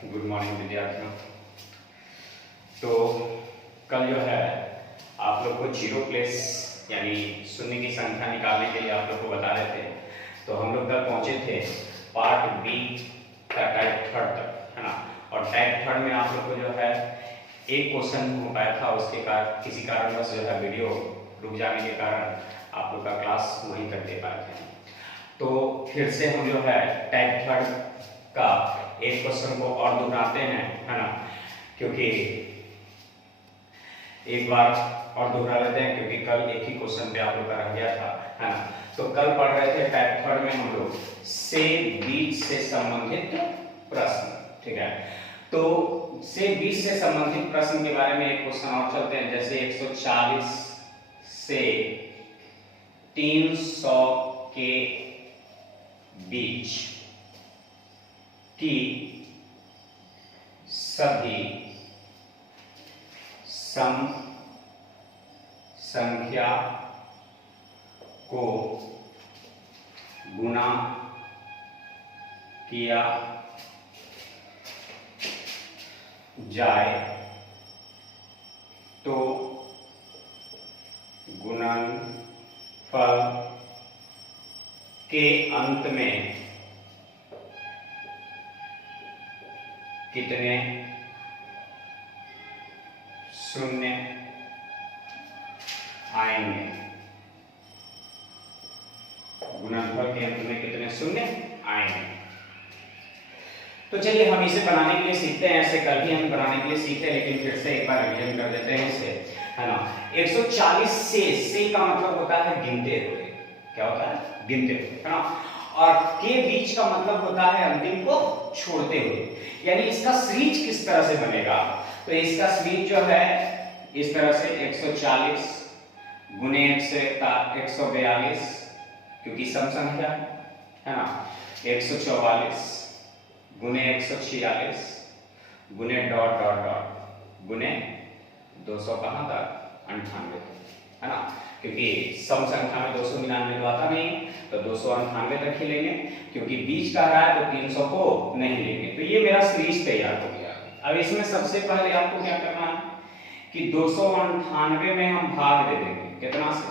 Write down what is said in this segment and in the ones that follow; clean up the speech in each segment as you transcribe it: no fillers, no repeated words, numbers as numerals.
Good morning विद्यार्थियों। तो कल जो है आप लोग को जीरो प्लेस यानी शून्य की संख्या निकालने के लिए आप लोग को बता रहे थे। तो हम लोग कल पहुंचे थे पार्ट बी का टाइप थर्ड तक, है ना। और टाइप थर्ड में आप लोग को जो है एक क्वेश्चन हो पाया था, उसके कारण किसी कारणवश जो है वीडियो रुक जाने के कारण आप लोग का क्लास वहीं तक दे पाए थे। तो फिर से हम जो है टाइप थर्ड का एक क्वेश्चन को और दोहराते हैं, है ना, क्योंकि एक बार और दोहरा लेते हैं क्योंकि कल एक ही क्वेश्चन पे आप लोग का रह गया था, है ना। तो कल पढ़ रहे थे टाइप थर्ड में हम लोग से बीच से संबंधित प्रश्न, ठीक है। तो से बीच से संबंधित प्रश्न के बारे में एक क्वेश्चन और चलते हैं। जैसे 140 से 300 के बीच की सभी सम संख्या को गुणा किया जाए तो गुणनफल के अंत में कितने शून्य आएंगे। गुणनफल के अंत में कितने शून्य आएंगे। तो चलिए हम इसे बनाने के लिए सीखते हैं। ऐसे कल भी हम बनाने के लिए सीखे, लेकिन फिर से एक बार रिवीजन कर देते हैं इसे, है ना। 140 से का मतलब होता है गिनते हुए। क्या होता है? गिनते हुए, है ना। और के बीच का मतलब होता है अंतिम को छोड़ते हुए। यानी इसका सीरीज किस तरह से बनेगा? तो इसका सीरीज जो है इस तरह से 140 गुने 142, क्योंकि सम संख्या है ना। 144 गुने 146 गुने डॉट डॉट डॉट गुने 200 कहां तक? 98, है ना। क्योंकि सम संख्या में 299 तो आता नहीं, तो 298 तक ही लेंगे। क्योंकि बीच का रहा है तो 300 को नहीं लेंगे। तो ये मेरा सीरीज तैयार हो गया। अब इसमें सबसे पहले आपको क्या करना है कि 298 में हम भाग दे देंगे कितना से?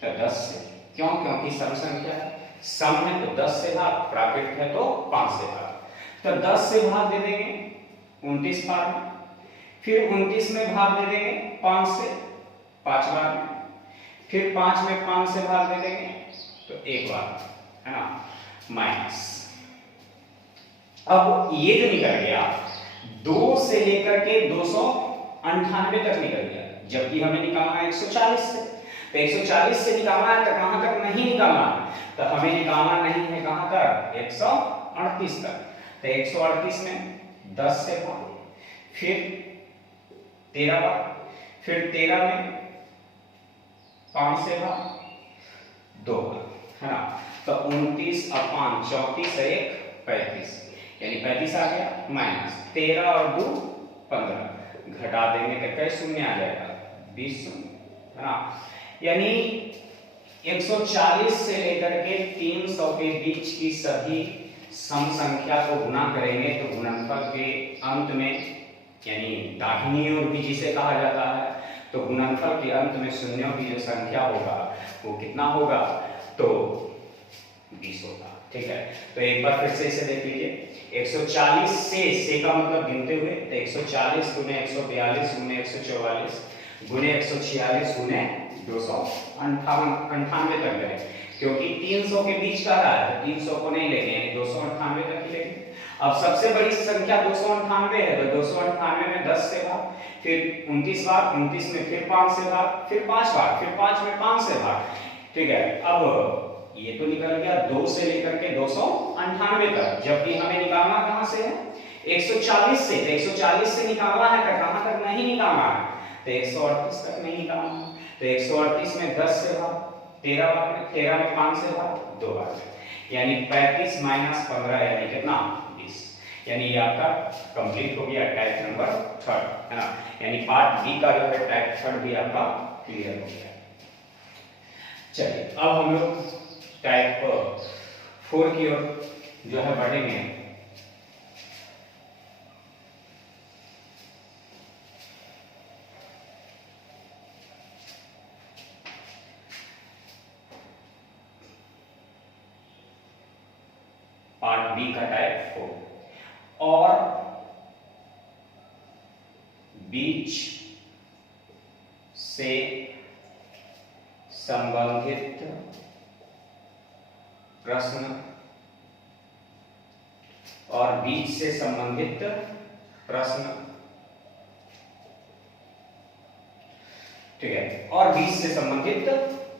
तो 10 से। क्यों? क्योंकि सम संख्या है, सम है तो 10 से भाग, ब्रैकेट है तो 5 से भाग। तो 10 से भाग दे देंगे 29 बार में, फिर 29 में भाग दे देंगे 5 से 5 बार में, फिर 5 में 5 से भाग दे देंगे तो एक बार, है ना, माइनस। अब ये जो निकल गया 2 से लेकर के 298 तक निकल गया, जबकि हमें निकालना है 140 से। तो 140 से निकालना है तो कहां तक नहीं निकालना है? तो हमें निकालना नहीं है कहां तक? 138 तक। तो 138 में 10 से भाग, फिर 13 बार, फिर 13 में 5 से भाग 2 बार, है ना। तो 29 और 5 34 है, 1 35, यानी 35 आ गया माइनस 13 और 2 15, घटा देंगे तो क्या शून्य आ जाएगा? 20 शून्य, है ना। यानी 140 से लेकर के 300 के बीच की सभी सम संख्या को गुणा करेंगे तो गुणनफल के अंत में, यानी दाहिनी ओर भी जिसे कहा जाता है, तो गुणनफल के अंत में शून्यों की जो संख्या होगा वो कितना होगा? तो 20 होगा, ठीक है। तो एक बार फिर से इसे देख लीजिए। 140 से का मतलब गिनते हुए, तो 140 गुने 142 गुने 144 गुने 146 गुने 298 तक लेंगे, क्योंकि 300 के बीच का रहा है तो 300 को नहीं लेंगे, 298 तक ही लेंगे। अब सबसे बड़ी संख्या 298 है, तो 298 में 10 से भाग, फिर 29 बार, 29 में फिर 5 से भाग, फिर 5 बार, फिर 5 में 5 से भाग, ठीक है। अब ये तो निकल गया 2 से लेकर के 298 तक, जबकि हमें निकालना कहां से है? 140 से। तो 140 से निकालना है तो कहां तक नहीं निकालना है? तो 138 तक नहीं निकालना है। तो 138 में 10 से भाग, 13 बार में, 13 में 5 से भाग 2 बार, यानी 35 माइनस 15 यानी कितना? 20। यानी ये आपका कंप्लीट हो गया टाइप नंबर थर्ड, है ना। यानी पार्ट बी का जो है टाइप थर्ड भी आपका क्लियर हो गया। चलिए अब हम लोग टाइप 4 की ओर जो है बढ़ेंगे। और बी का टाइप हो, और बीच से संबंधित प्रश्न, और बीच से संबंधित प्रश्न, ठीक है, और बीच से संबंधित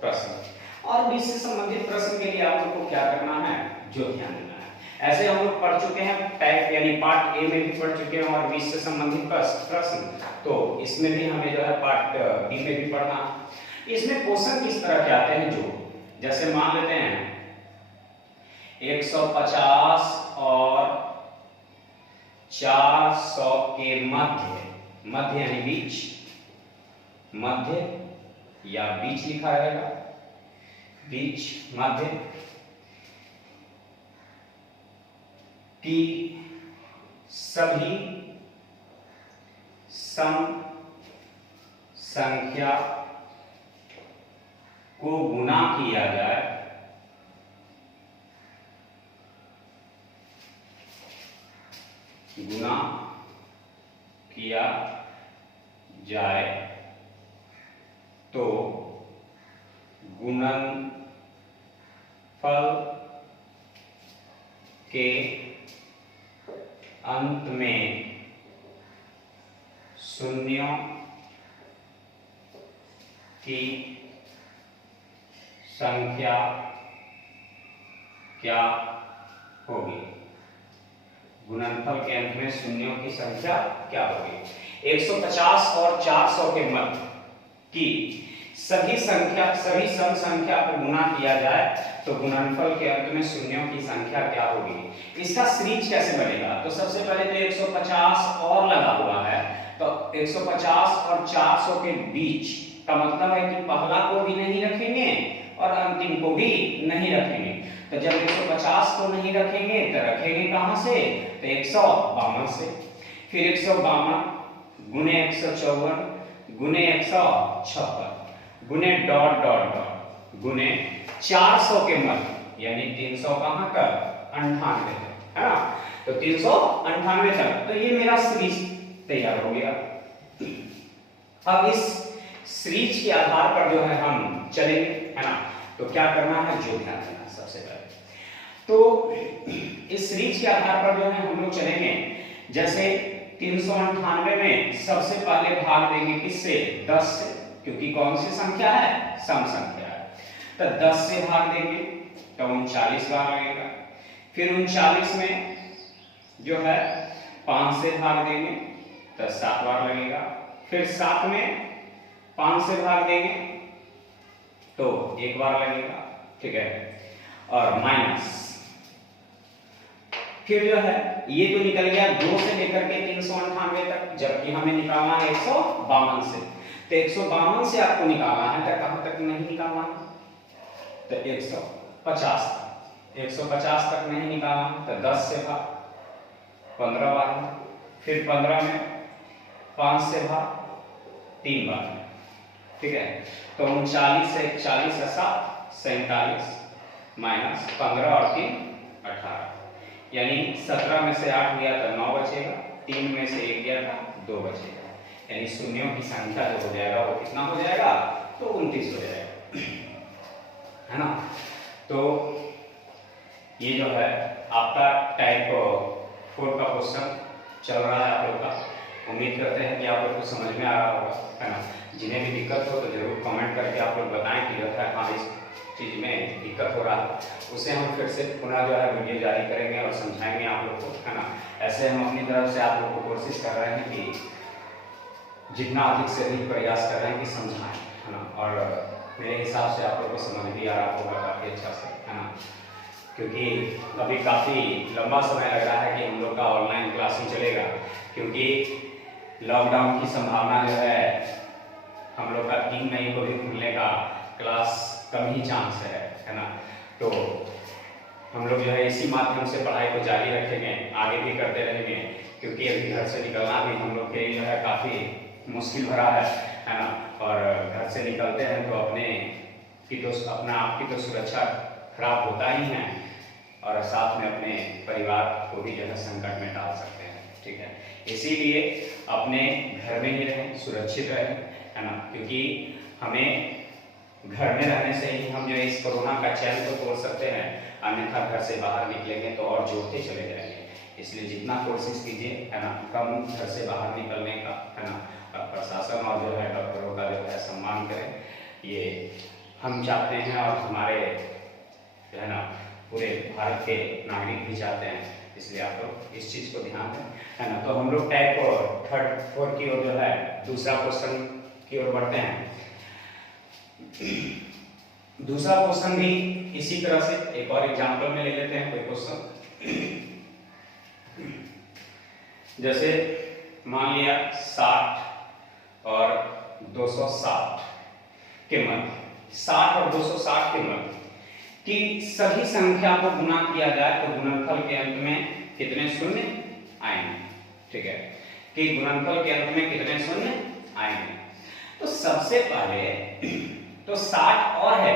प्रश्न। और बीच से संबंधित प्रश्न के लिए आप लोग को क्या करना है, जो ध्यान देना है। ऐसे हम लोग पढ़ चुके हैं टाइप यानी पार्ट ए में भी पढ़ चुके हैं और बीच से संबंधित प्रश्न, तो इसमें भी हमें जो है पार्ट बी में भी पढ़ना। इसमें क्वेश्चन किस तरह के आते हैं, जो जैसे मान लेते हैं 150 और 400 के मध्य यानी बीच, मध्य या बीच लिखा रहेगा, बीच मध्य की सभी सम संख्या को गुना किया जाए, गुना किया जाए तो गुणनफल के अंत में शून्यों की संख्या क्या होगी, गुणनफल के अंत में शून्यों की संख्या क्या होगी। 150 और 400 के मध्य की सभी सम संख्या को गुना किया जाए तो गुणनफल के अंत में शून्यों की संख्या क्या होगी। इसका सीरीज कैसे बनेगा, तो सबसे पहले तो 150 और लगा हुआ है, तो 150 और 400 के बीच का मतलब है कि पहला को भी नहीं रखेंगे और अंतिम को भी नहीं रखेंगे। तो जब 150 को नहीं रखेंगे तो रखेंगे कहां से, तो 152 से, फिर 152 गुने 154 गुने 156 गुने डॉट डॉट डॉट गुने 400 के मध्य यानी 300 कहां तक, 98 तक, है ना, तो 398 तक। तो ये मेरा सीरीज तैयार हो गया। अब इस सीरीज के आधार पर जो है हम चलेंगे, है ना, तो क्या करना है, जो ध्यान देना सबसे पहले, तो इस सीरीज के आधार पर जो है हम लोग चलेंगे। जैसे 398 में सबसे पहले भाग देंगे किससे, 10 से, क्योंकि कौन सी संख्या है, सम संख्या है, तो 10 से भाग देंगे तो 39 बार लगेगा। फिर 39 में जो है 5 से भाग देंगे तो 7 बार लगेगा। फिर 7 में 5 से भाग देंगे तो 1 बार लगेगा, ठीक है, और माइनस, फिर जो है ये तो निकल गया 2 से लेकर के 398 तक, जबकि हमें निकालना है 152 से, तो 152 से आपको निकालना है, तो कहां तक नहीं निकालना है, तो 150 तक, 150 तक नहीं निकालना, तो 10 से भाग 15 बार, फिर 15 में 5 से भाग 3 बार, ठीक है, तो 39 से 40 से 7 47 माइनस 15 और 3 18, यानी 17 में से 8 गया तो 9 बचेगा, 3 में से 1 गया था 2 बचेगा, यानी शून्यों की संख्या जो हो जाएगा वो कितना हो जाएगा, तो 29 हो जाएगा, है ना। तो ये जो है आपका टाइप 4 का क्वेश्चन चल रहा है आप लोग का। उम्मीद करते हैं कि आप लोग को समझ में आ रहा होगा, है ना। जिन्हें भी दिक्कत हो तो जरूर कमेंट करके आप लोग बताएं कि जो है हाँ इस चीज़ में दिक्कत हो रहा है, उसे हम फिर से पुनः जो है वीडियो जारी करेंगे और समझाएंगे आप लोग को, है ना। ऐसे हम अपनी तरफ से आप लोग को कोशिश कर रहे हैं कि जितना अधिक से अधिक प्रयास कर रहे हैं कि समझाएं, है ना, और मेरे हिसाब से आप लोग को समझ भी आ रहा होगा काफ़ी अच्छा से, है ना, क्योंकि अभी काफ़ी लंबा समय लग रहा है कि हम लोग का ऑनलाइन क्लासिंग चलेगा, क्योंकि लॉकडाउन की संभावना जो है हम लोग का 3 मई को भी खुलने का क्लास कम ही चांस है ना। तो हम लोग जो है इसी माध्यम से पढ़ाई को जारी रखेंगे, आगे भी करते रहेंगे, क्योंकि अभी घर से निकलना भी हम लोग के लिए जो है काफ़ी मुश्किल भरा है ना। और घर से निकलते हैं तो अपना आप की तो सुरक्षा खराब होता ही है, और साथ में अपने परिवार को भी जो है संकट में डाल सकते हैं। ठीक है, इसीलिए अपने घर में ही रहें, सुरक्षित रहें, है ना, क्योंकि हमें घर में रहने से ही हम जो इस कोरोना का चैन को तोड़ सकते हैं, अन्यथा घर से बाहर निकलेंगे तो और जोड़ते चले जाएंगे। इसलिए जितना कोशिश कीजिए, है ना, कम घर से बाहर निकलने का, है ना, प्रशासन और जो है डॉक्टरों का जो है सम्मान करें, ये हम चाहते हैं और हमारे जो है ना पूरे भारत के नागरिक भी चाहते हैं। इसलिए आप लोग इस चीज़ को ध्यान दें, है ना। तो हम लोग टाइप को थर्ड फोर्थ की ओर जो है दूसरा क्वेश्चन की ओर बढ़ते हैं। दूसरा क्वेश्चन भी इसी तरह से एक और एग्जांपल में ले लेते हैं कोई क्वेश्चन। जैसे मान लिया 60 और 260 के मध्य, 60 और 260 के मध्य कि सभी संख्या को गुना किया जाए तो गुणनफल के अंत में कितने शून्य आएंगे। ठीक है, कि गुणनफल के अंत में कितने शून्य आएंगे। तो सबसे पहले तो 60 और है,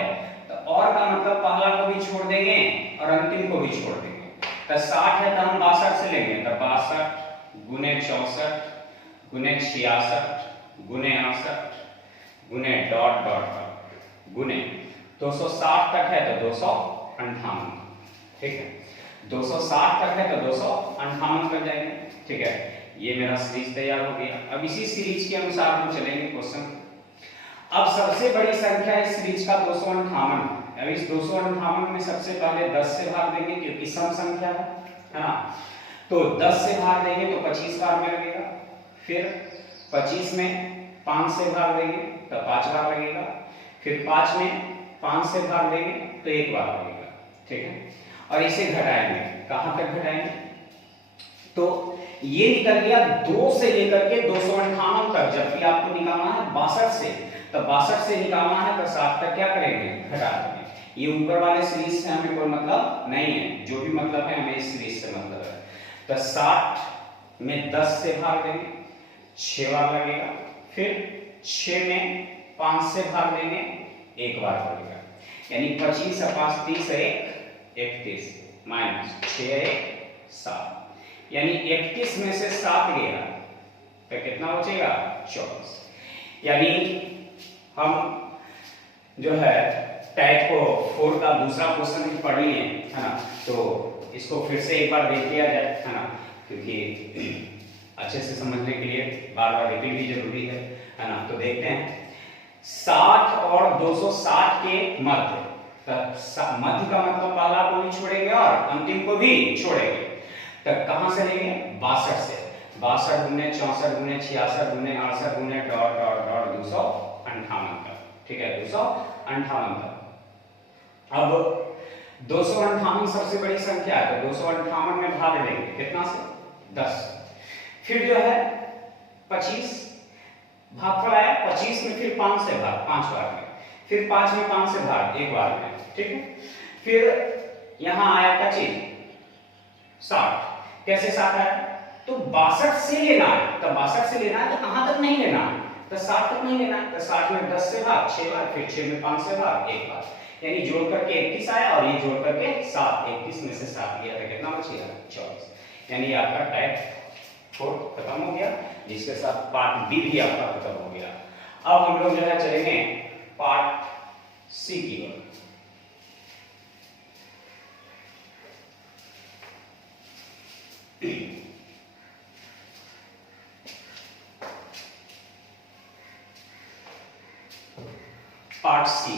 तो और का मतलब पहला को भी छोड़ देंगे और अंतिम को भी छोड़ देंगे। तो 60 है तो हम 62 से लेंगे, तो 62 गुने 64 गुने 66 गुने 68 गुने डॉट डॉट डॉट गुने 260 तक है तो 258। ठीक है, 260 तक है तो 258 कर जाएंगे। ठीक है, ये मेरा सीरीज तैयार हो गया। अब इसी सीरीज के अनुसार हम चलेंगे क्वेश्चन। अब सबसे बड़ी संख्या इस सीरीज का 258। अब इस 258 में सबसे पहले 10 से भाग देंगे क्योंकि सम संख्या है ना। तो 10 से भाग देंगे तो 25 बार में लगेगा। फिर 25 में 5 से भाग देंगे तो 5 बार लगेगा। फिर 5 में 5 से भाग देंगे तो 1 बार लगेगा। ठीक है, और इसे घटाएंगे, कहां तक घटाएंगे, तो ये निकल गया 2 से लेकर के 258 तक, जबकि आपको निकालना है 62 से, तो 62 से निकालना है तो 60 तक क्या करेंगे, घटा देंगे। ये ऊपर वाले सीरीज से हमें कोई मतलब नहीं है, जो भी मतलब है हमें इस सीरीज से मतलब है। तो 60 में 10 से भाग देंगे, 6 बार लगेगा। फिर 6 में 5 से भाग देंगे, 1 बार लगेगा। यानी 25 और 5 30 1 31 माइनस 6 1 7, यानी 31 में से 7 गया तो कितना बचेगा, 24। यानी हम जो है टाइप को 4 का दूसरा क्वेश्चन भी पढ़ लिए, है ना। तो इसको फिर से एक बार देख लिया जाए, है ना, क्योंकि अच्छे से समझने के लिए बार बार रिपीट भी जरूरी है ना। तो देखते हैं 60 और 260 के मध्य, मध्य का मतलब पहला को भी छोड़ेंगे और अंतिम को भी छोड़ेंगे। तो कहां से लेंगे, 62 से। 62 गुने 64 गुने 66 गुने 68 गुने डॉट डॉट डॉट 258 तक। ठीक है, 258 तक। अब 258 सबसे बड़ी संख्या है, तो 258 में भाग देंगे कितना से, 10। फिर जो है 25 भागफल आया, 25 में फिर 5 से भाग, 5 बार में। फिर 5 में 5 से भाग, 1 बार में। ठीक है, फिर यहां आया क्या चीज, 60। कैसे 60 आया, तो 62 से लेना है, तो 62 से लेना है तो कहां तक नहीं लेना है, तो 60 तक नहीं लेना है। तो 60 में 10 से भाग, 6 बार, फिर 6 में 5 से भाग, 1 बार। यानी जोड़ करके 31 आया और ये जोड़ करके 7, 31 में से 7 गया तो कितना बचेगा, 24। यानी आपका टाइप 4 खत्म हो गया, जिसके साथ पार्ट बी भी आपका खत्म हो गया। अब हम लोग जो है चलेंगे पार्ट सी की ओर। Part C,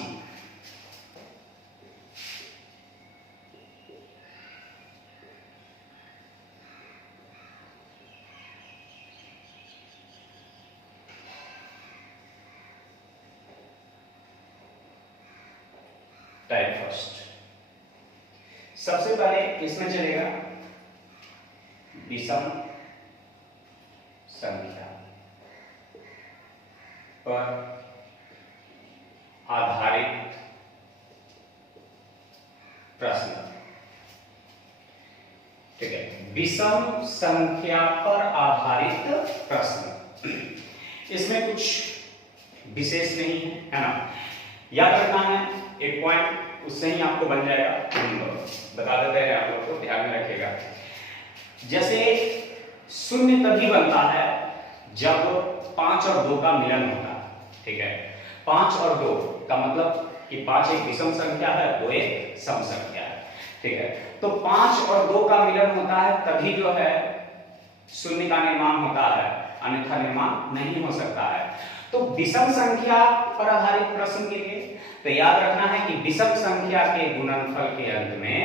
type first. सबसे पहले इसमें चलेगा विषम संख्या पर आधारित प्रश्न। ठीक है, विषम संख्या पर आधारित प्रश्न। इसमें कुछ विशेष नहीं है, है ना। याद रखना है एक पॉइंट, उससे ही आपको बन जाएगा। बता देते हैं, आप लोग को ध्यान में रखिएगा। जैसे शून्य तभी बनता है जब 5 और 2 का मिलन होता है। ठीक है, 5 और 2 का मतलब कि 5 एक विषम संख्या है, 2 एक सम संख्या है। ठीक है, तो 5 और 2 का मिलन होता है तभी जो है शून्य का निर्माण होता है, अन्यथा निर्माण नहीं हो सकता है। तो विषम संख्या पर आधारित प्रश्न के लिए तो याद रखना है कि विषम संख्या के गुणनफल के अंत में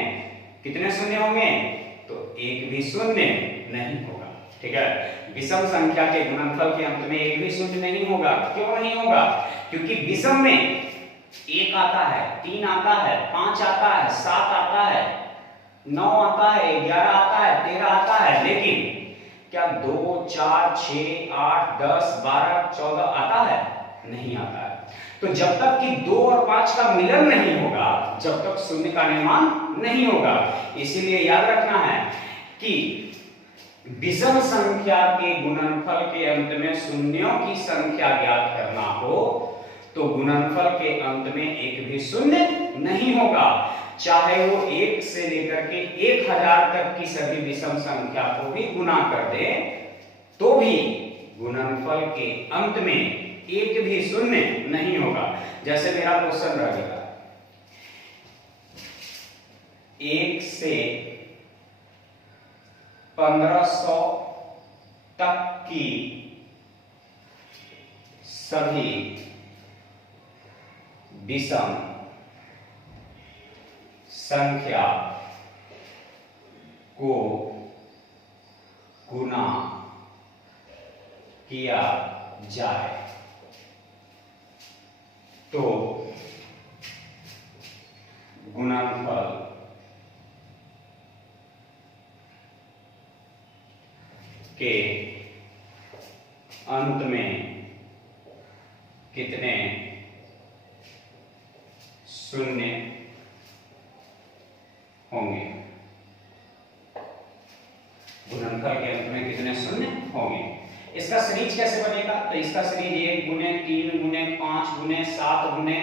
कितने शून्य होंगे, तो एक भी शून्य नहीं होगा। ठीक है, विषम संख्या के गुणनफल के अंत में एक भी शून्य नहीं होगा। क्यों नहीं होगा? क्योंकि विषम में 1 आता है, 3 आता है, 5 आता है, 7 आता है, 9 आता है, 11 आता है, 13 आता है, लेकिन क्या 2, 4, 6, 8, 10, 12, 14 आता है? नहीं आता है। तो जब तक कि 2 और 5 का मिलन नहीं होगा, जब तक शून्य का निर्माण नहीं होगा। इसीलिए याद रखना है कि विषम संख्या के गुणनफल के अंत में शून्यों की संख्या ज्ञात करना हो तो गुणनफल के अंत में एक भी शून्य नहीं होगा। चाहे वो 1 से लेकर के 1000 तक की सभी विषम संख्या को भी गुना कर दे तो भी गुणनफल के अंत में एक भी शून्य नहीं होगा। जैसे मेरा क्वेश्चन रहेगा 1 से 1500 तक की सभी विषम संख्या को गुना किया जाए तो गुणनफल के अंत में कितने शून्य होंगे। गुणनफल के अंत में कितने शून्य होंगे। इसका सीरीज कैसे बनेगा? तो इसका सीरीज 1 गुने 3 गुने 5 गुने 7 गुने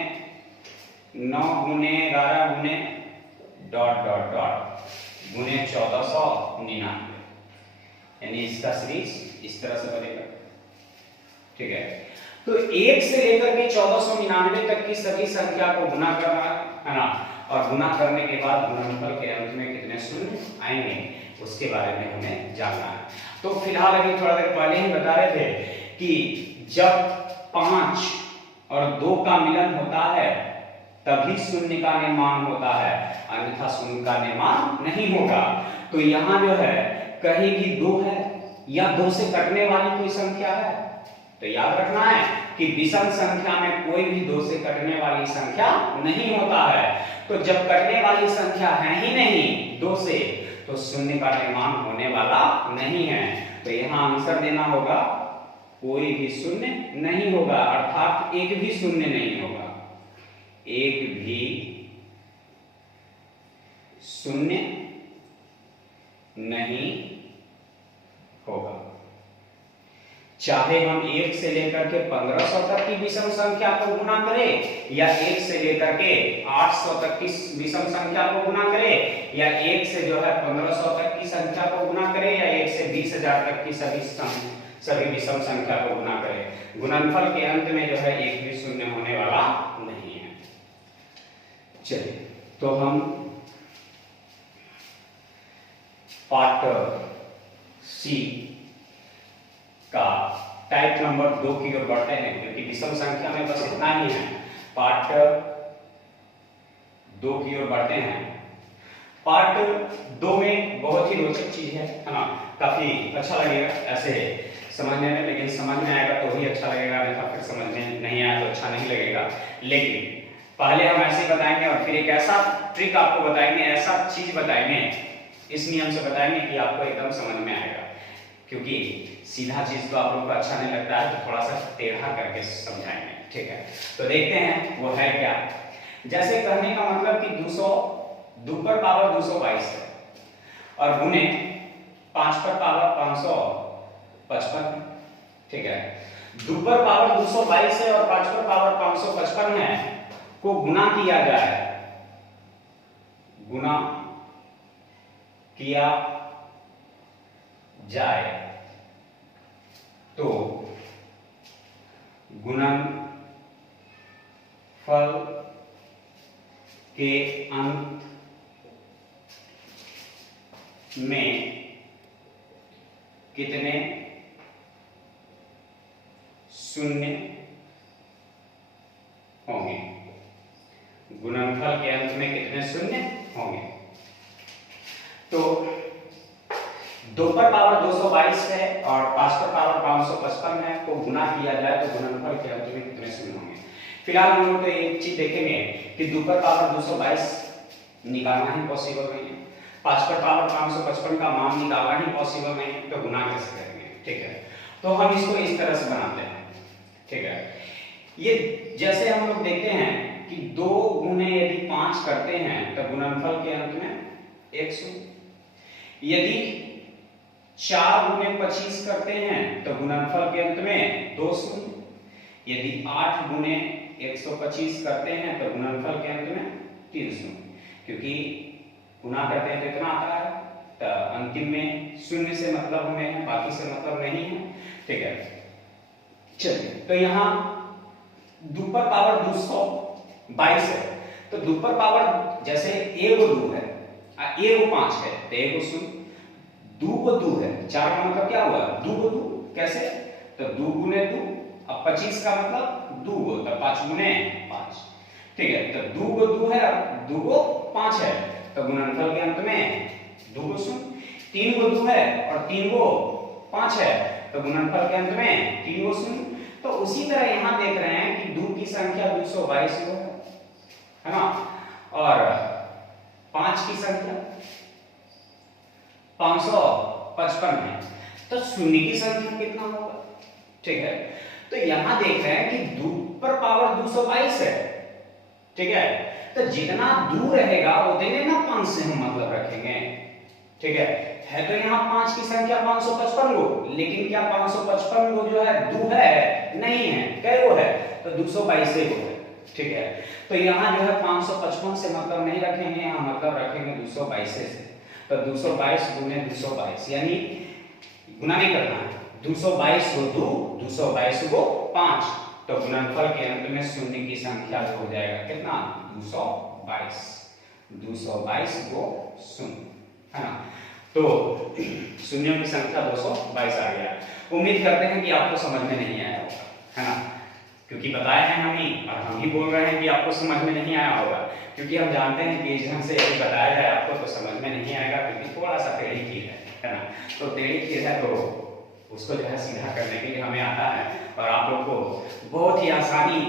9 गुने 11 गुने डॉट डॉट डॉट गुने 1499, यानी इसका सीरीज इस तरह से बनेगा। ठीक है, तो 1 से लेकर के 1499 तक की सभी संख्या को गुना करना है ना, और गुना करने के बाद गुणनफल के अंत में कितने शून्य आएंगे उसके बारे में हमें जानना है। तो फिलहाल अभी थोड़ा देर पहले ही बता रहे थे कि जब 5 और 2 का मिलन होता है तभी शून्य का निर्माण होता है, अन्यथा शून्य का निर्माण नहीं होगा। तो यहाँ जो है कहीं भी 2 है या 2 से कटने वाली कोई संख्या है, तो याद रखना है कि विषम संख्या में कोई भी 2 से कटने वाली संख्या नहीं होता है। तो जब कटने वाली संख्या है ही नहीं 2 से, तो शून्य का निर्माण होने वाला नहीं है। तो यहाँ आंसर देना होगा कोई भी शून्य नहीं होगा, अर्थात एक भी शून्य नहीं होगा, एक भी शून्य नहीं होगा। चाहे हम 1 से लेकर के 1500 तक की विषम संख्या को गुना करें, या 1 से लेकर के 800 तक की विषम संख्या को गुना करें, या 1 से जो है 1500 तक की संख्या को गुना करें, या 1 से 20,000 तक की सभी विषम संख्या को गुना करें, गुणनफल के अंत में जो है एक भी शून्य होने वाला नहीं है। चलिए, तो हम पार्ट सी का टाइप नंबर 2 की ओर बढ़ते हैं, क्योंकि विषम संख्या में बस इतना ही है। पार्ट 2 की ओर बढ़ते हैं। पार्ट 2 में बहुत ही रोचक चीज है ना, काफी अच्छा लगेगा ऐसे समझने में, लेकिन समझ में आएगा तो ही अच्छा लगेगा, नहीं तो फिर समझ में नहीं आया तो अच्छा नहीं लगेगा। लेकिन पहले हम ऐसे बताएंगे और फिर एक ऐसा ट्रिक आपको बताएंगे, ऐसा चीज बताएंगे, इस नियम से बताएंगे कि आपको एकदम समझ में आएगा। क्योंकि सीधा चीज तो आप लोग को अच्छा नहीं लगता है, तो थोड़ा सा टेढ़ा करके समझाएंगे। ठीक है, तो देखते हैं वो है क्या। जैसे कहने का मतलब कि 2 पर पावर 222 है और गुने 5 पर पावर 555। ठीक है, 2 पर पावर 222 है और 5 पर पावर 555 है को गुना किया जाए गुना किया जाए तो गुणनफल के अंत में कितने शून्य होंगे? गुणनफल के अंत में कितने शून्य होंगे? तो 2 पर पावर 222 है और 5 पर पावर 555 है, तो गुना किया जाए तो गुणनफल के अंत में कितने शून्य होंगे? फिलहाल हम लोग तो एक चीज देखेंगे कि 2 पर पावर 222 निकालना ही पॉसिबल नहीं है, 5 पर पावर 555 का मान निकालना ही पॉसिबल नहीं है, तो गुना कैसे करेंगे? ठीक है, तो हम इसको इस तरह से बनाते हैं। ठीक है, ये जैसे हम लोग देखते हैं कि 2 गुने यदि 5 करते हैं तो गुणनफल के अंत में 1 शून्य, यदि 4 गुने 25 करते हैं तो गुणनफल के अंत में 2 शून्य, यदि 8 गुने 125 करते हैं तो गुणनफल के अंत में 3 शून्य, क्योंकि गुना करते हैं तो इतना आता है, तो अंतिम में शून्य से मतलब हमें है, बाकी से मतलब नहीं है। ठीक है, चलिए, तो यहाँ 2 पर पावर 222 है, तो 2 पर पावर जैसे एगो 2 है, एगो 5 है, तो एगो शून्य, 2 को 2 है, 4 का मतलब क्या हुआ? 2 को 2, कैसे? तो 2 गुने 2, अब 25 का मतलब 2 को, तो 5 गुने 5। ठीक है, तो 2 को 2 है, 2 को 5 है, तो गुणनफल के अंत में 2 को शून्य, 3 को 2 है और 3 को 5 है, तो गुणनफल के अंत में 3 को शून्य। तो उसी तरह यहां देख रहे हैं कि 2 की संख्या 222 है ना, और 5 की संख्या 555 है, तो शून्य की संख्या कितना होगा? ठीक है, तो यहां देख रहे हैं कि 2 पर पावर 222 है। ठीक है, तो जितना दूर रहेगा उतने ना 5 से हम मतलब रखेंगे। ठीक है तो यहाँ 5 की संख्या 555 गो, लेकिन क्या 555 गो जो है 2 है? नहीं है, कै गो है? तो 222 गो है। ठीक है, तो यहाँ जो है 555 से मतलब नहीं रखेंगे, यहाँ मतलब रखेंगे 222 से। तो 222 गुने 222, यानी गुना नहीं करना है, 222 को 2, 222 को 5, तो गुणनफल के अंत में शून्य की संख्या हो जाएगा कितना? 222, 222 को शून्य, है ना, तो शून्यों की संख्या 222 आ गया। उम्मीद करते हैं कि आपको समझ में नहीं आया होगा, है ना, क्योंकि बताए हैं हम ही और हम ही बोल रहे हैं कि आपको समझ में नहीं आया होगा, क्योंकि हम जानते हैं कि इस ढंग से यदि बताया जाए आपको तो समझ में नहीं आएगा, क्योंकि थोड़ा सा टेढ़ी खीर है ना, तो टेढ़ी खीर है तो उसको जो है सीधा करने के लिए हमें आता है, और आप लोग को बहुत ही आसानी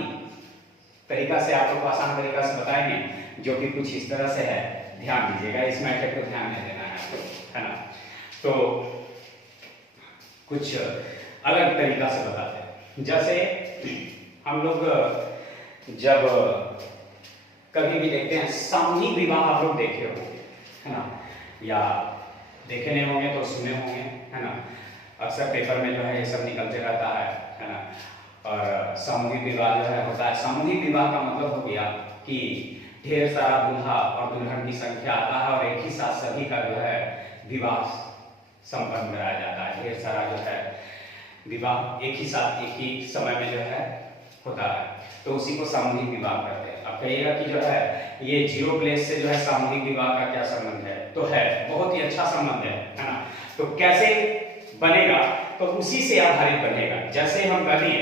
तरीका से, आप लोग को आसान तरीका से बताएंगे, जो कि कुछ इस तरह से है। ध्यान दीजिएगा, इस मैटर को ध्यान नहीं देना है आपको, है ना, तो कुछ अलग तरीका से बताते हैं। जैसे हम लोग जब कभी भी देखते हैं सामूहिक विवाह, आप लोग देखे होंगे, है ना, या देखे नहीं होंगे तो सुने होंगे, है ना, अक्सर पेपर में जो है ये सब निकलते रहता है ना, और सामूहिक विवाह जो है होता है। सामूहिक विवाह का मतलब हो गया कि ढेर सारा दूल्हा और दुल्हन की संख्या आता है और एक ही साथ सभी का जो है विवाह संपन्न कराया जाता है। ढेर सारा जो है विवाह एक ही साथ एक ही समय में जो है होता है, तो उसी को सामूहिक विवाह कहते हैं। अब कहिएगा कि जो है ये जीरो प्लेस से जो है सामूहिक विवाह का क्या संबंध है? तो है, बहुत ही अच्छा संबंध है ना। तो कैसे बनेगा? तो उसी से आधारित बनेगा। जैसे हम कहें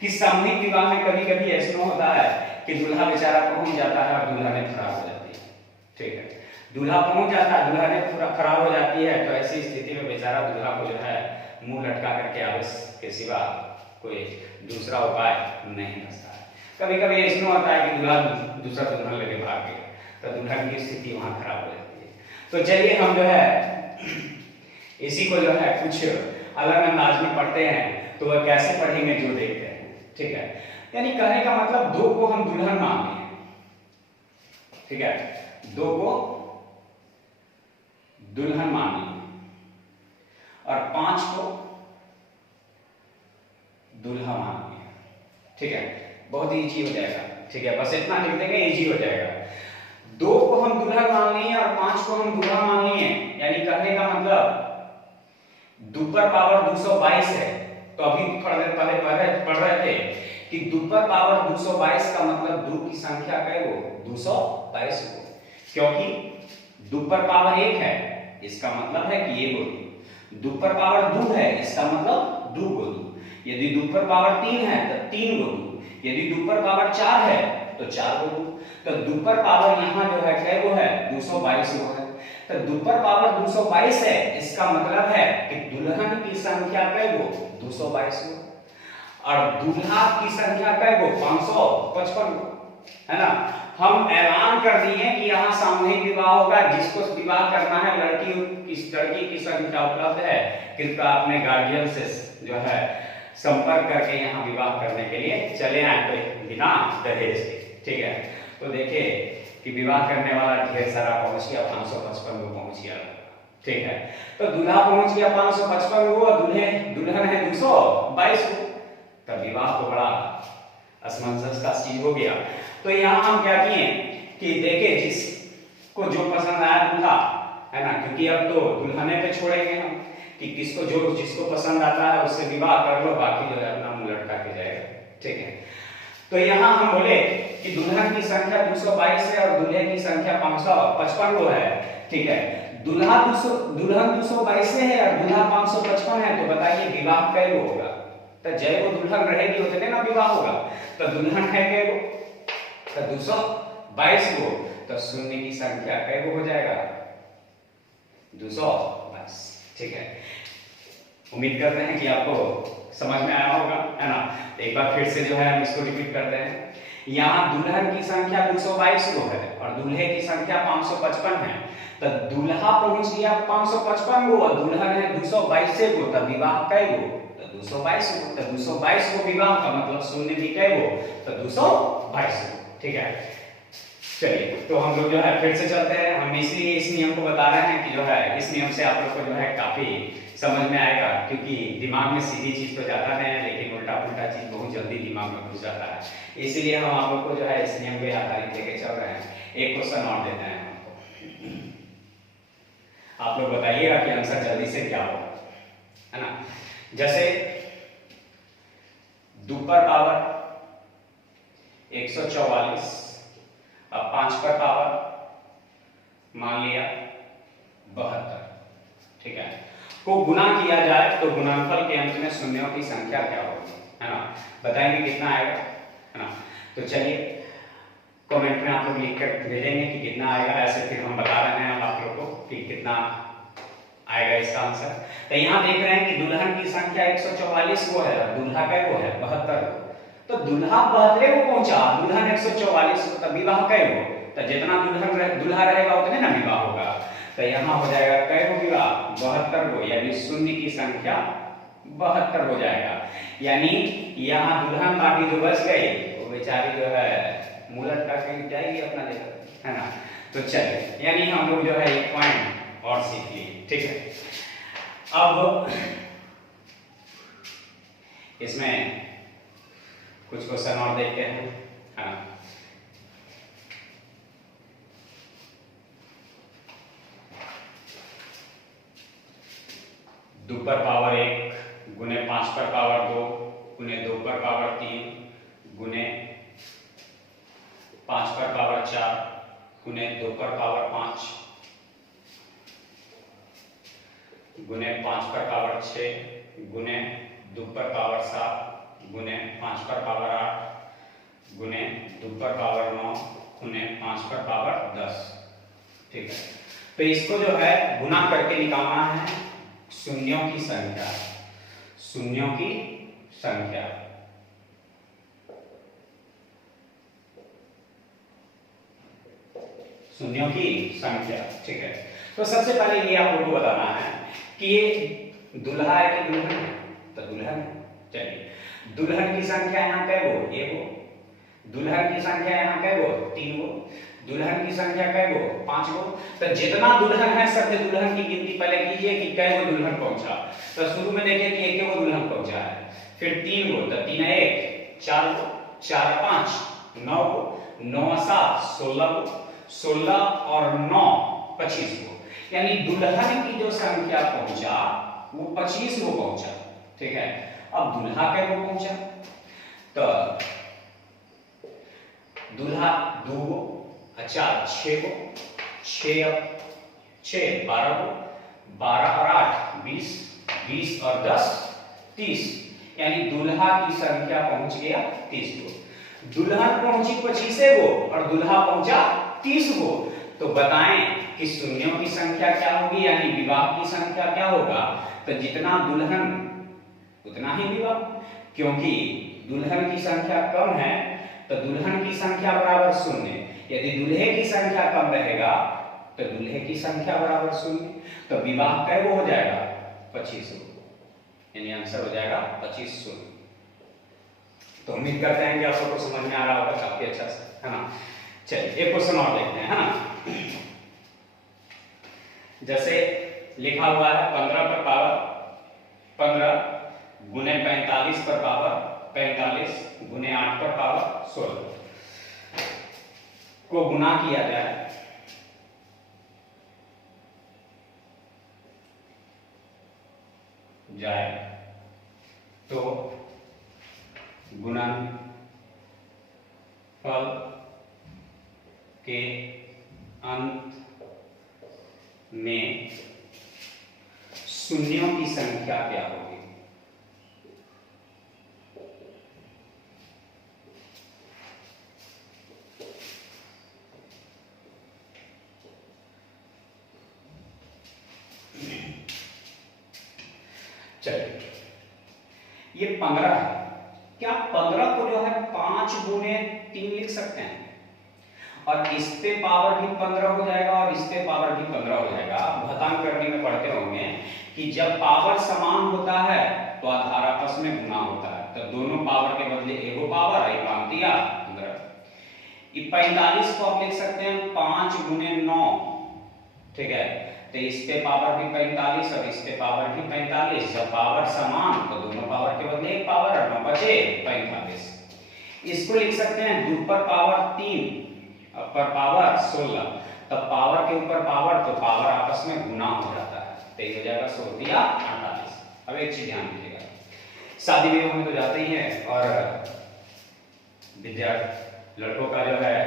कि सामूहिक विवाह में कभी कभी ऐसा होता है कि दूल्हा बेचारा पहुंच जाता है और दुल्हने फरार हो जाती है। ठीक है, दूल्हा पहुंच जाता है, दुल्हने फरार हो जाती है, तो ऐसी स्थिति में बेचारा दूल्हा को जो है मुंह लटका करके आवेश के सिवा कोई दूसरा उपाय नहीं बचता है। कभी कभी ऐसा होता है कि दूल्हा दूसरा दुल्हन लेके भाग गया, तो दुल्हन की स्थिति वहां खराब हो जाती है। तो चलिए हम जो है इसी को जो है कुछ अलग अंदाज में पढ़ते हैं, तो वह कैसे पढ़ेंगे जो देखते हैं। ठीक है, यानी कहने का मतलब 2 को हम दुल्हन मानते हैं। ठीक है, 2 को दुल्हन मानेंगे और 5 को दूल्हा मानेंगे। ठीक है, बहुत इजी हो जाएगा। ठीक है, बस इतना लिख देंगे, इजी हो जाएगा। 2 को हम दुल्हन मान लेंगे दुपर पावर 222 है, तो अभी पढ़ रहे थे कि दुपर पावर 222 का मतलब 2 की संख्या क्या है वो 222 को, क्योंकि दुपर पावर 1 है इसका मतलब है कि ये गुण, दुपर पावर 2 है इसका मतलब 2 गुण, यदि दुपर पावर 3 है तो 3 गुण, यदि दुपर पावर 4 है तो 4 गुण, तो दुपर पावर यहाँ जो है क्या वो है 222 वो है, तो दुपर पावर 222 है इसका मतलब है कि दुल्हन की संख्या क्या वो 222 हो और दूल्हा की संख्या क्या वो 555 है ना। हम ऐलान कर दिए कि यहाँ सामूहिक विवाह होगा, जिसको विवाह करना है लड़की की संख्या उपलब्ध है, कृपया अपने गार्जियन से जो है संपर्क करके यहाँ विवाह करने के लिए चले आए तो बिना दहेज के, ठीक है। तो देखिए कि विवाह करने वाला ढेर सारा पहुंच गया, 555 को पहुंच गया, ठीक है। तो दूल्हा पहुंच गया 555 को, दुल्हन है 222 को, तब विवाह तो बड़ा असमंजस का चीज हो गया। तो यहाँ हम क्या किए कि देखे जिसको जो पसंद आया दूल्हा है ना, क्योंकि अब तो दुल्हने पे छोड़ेंगे हम कि जिसको पसंद आता है उससे विवाह कर लो, बाकी जो है अपना मुंह लटका के जाएगा, ठीक है। तो यहाँ हम बोले कि दुल्हन की संख्या 222 है और दूल्हे की संख्या 555 को है, ठीक है। दुल्हन 222 है और दूल्हा 555 है, तो बताइए विवाह कै गो होगा? तो जय वो दुल्हन रहेगी उतने ना विवाह होगा, तो दुल्हन है कै गो? तो 222 गो, तो शून्य की संख्या कै गो हो जाएगा 222, ठीक है। उम्मीद करते हैं कि आपको समझ में आया होगा, है ना। एक बार फिर से जो है हम इसको रिपीट करते हैं। यहाँ दुल्हन की संख्या 222 गो है और दूल्हे की संख्या 555 है, तो दूल्हा पहुंच गया 555 गो और दुल्हन है 222 गो, तब विवाह कै गो? तो 222 गो, तो 222 गो विवाह का मतलब शून्य भी कै गो? तो 222 गो, ठीक है। चलिए तो हम लोग जो है फिर से चलते हैं, हम इसलिए इस नियम को बता रहे हैं कि जो है इस नियम से आप लोग को जो है काफी समझ में आएगा, क्योंकि दिमाग में सीधी चीज तो जाता नहीं है, लेकिन उल्टा पुल्टा चीज बहुत जल्दी दिमाग में घुस जाता है, इसीलिए हम आप लोग को जो है इस नियम पे आधारित लेके चल रहे हैं। एक क्वेश्चन और देते हैं हमको, आप लोग बताइएगा कि आंसर जल्दी से क्या होगा, है ना। जैसे दुपर पावर 144 अब 5 पर पावर मान लिया 72, ठीक है, को गुना किया जाए तो गुणनफल के अंत में शून्यों की संख्या क्या होगी, है ना। बताएंगे कितना आएगा, है ना। तो चलिए कमेंट में आप लोग लिख कर भेजेंगे कि कितना आएगा, ऐसे फिर हम बता रहे हैं आप लोग को कि कितना आएगा इसका आंसर। तो यहाँ देख रहे हैं कि दुल्हन की संख्या 144 को है और दूल्हा का को है 72 को, तो दूल्हा 72 को पहुंचा, दुल्हन 144 को, तब विवाह कै गो? तो जितना दूल्हा रहेगा उतने ना विवाह होगा, तो यहाँ हो जाएगा कै गो विवाह? 72 गो, यानी शून्य की संख्या 72 हो जाएगा। यानी यहाँ दुल्हन बाकी जो बच गई वो बेचारी जो है मुलट का कहीं जाएगी अपना जगह, है ना। तो चलिए यानी हम लोग जो है एक पॉइंट और सीख लिए, ठीक है। अब इसमें कुछ क्वेश्चन और देखते हैं, है ना। दो पर पावर 1 गुने 5 पर पावर 2 गुने 2 पर पावर 3 गुने 5 पर पावर 4 गुने 2 पर पावर 5 गुने 5 पर पावर 6 गुने 2 पर पावर 7 गुने 5 पर पावर 8 गुने 2 पर पावर 9 गुने 5 पर पावर 10, ठीक है। तो इसको जो है गुना करके निकालना है शून्यों की संख्या, शून्यों की संख्या। शून्यों की संख्या, ठीक है। तो सबसे पहले ये आप लोगों को बताना है कि ये दुल्हा है कि दुल्हन है, तो दुल्हन है। चलिए दुल्हन की संख्या यहाँ कै गो? 1 गो। दुल्हन की संख्या यहाँ कै गो? 3 गो। दुल्हन की संख्या कै गो? 5 गो। तो जितना दुल्हन है सबसे दुल्हन की गिनती पहले कीजिए कि कै गो दुल्हन पहुंचा। तो शुरू में देखिए कि 1 गो दुल्हन पहुंचा है, फिर 3 गो, तो 3 1 4 गो, 4 5 9 गो, 9 7 16 गो, 16 और 9 25 गो। यानी दुल्हन की जो संख्या पहुंचा वो 25 को पहुंचा, ठीक है। अब दूल्हा कै को पहुंचा, तो दूल्हा 2 को, अच्छा 6 को, 6 अब 6 12 को, 12 और 8 20, 20 और 10 30, यानी दूल्हा की संख्या पहुंच गया 30 को। दुल्हन पहुंची 25 को और दूल्हा पहुंचा 30 को। तो बताएं कि शून्यों की संख्या क्या होगी, यानी विवाह की संख्या क्या होगा। तो जितना दुल्हन उतना ही विवाह, क्योंकि दुल्हन की संख्या कम है तो दुल्हन की संख्या बराबर 0। यदि दूल्हे की संख्या कम रहेगा तो दूल्हे की संख्या बराबर 0। तो विवाह कै वो हो जाएगा 25 को, यानी आंसर हो जाएगा 25 0। तो उम्मीद करते हैं कि आप सबको समझ में आ रहा होगा काफी अच्छा से, है ना। चलिए एक क्वेश्चन और देखते हैं, है ना। जैसे लिखा हुआ है 15 पर पावर 15 गुने 45 पर पावर 45 गुने 8 पर पावर 16 को गुना किया जाए तो गुणनफल के अंत में शून्यों की संख्या क्या होगी। चलिए ये 15 है, क्या 15 को जो है 5 गुने 3 लिख सकते हैं, और इस पे पावर भी 15 हो जाएगा और इस पे पावर भी 15 हो जाएगा। आप घातांक करने में पढ़ते होंगे कि जब पावर समान होता है तो आधार आपस में गुना होता है, तो दोनों पावर के बदले एगो पावर एक बांध दिया 15। 45 को आप लिख सकते हैं 5 गुने 9, ठीक है। तो इस पे पावर भी 45 और इस पे पावर भी 45, जब पावर समान तो दोनों पावर के बदले एक पावर और 9 बचे 45। इसको लिख सकते हैं 2 पर पावर 3 पर पावर 16, तब पावर के ऊपर पावर तो पावर आपस में गुना हो जाता है, तो ये हो जाएगा 16 या 48। अब एक चीज ध्यान दीजिएगा, शादी विवाह में तो जाते ही है और विद्यार्थी लड़कों का जो है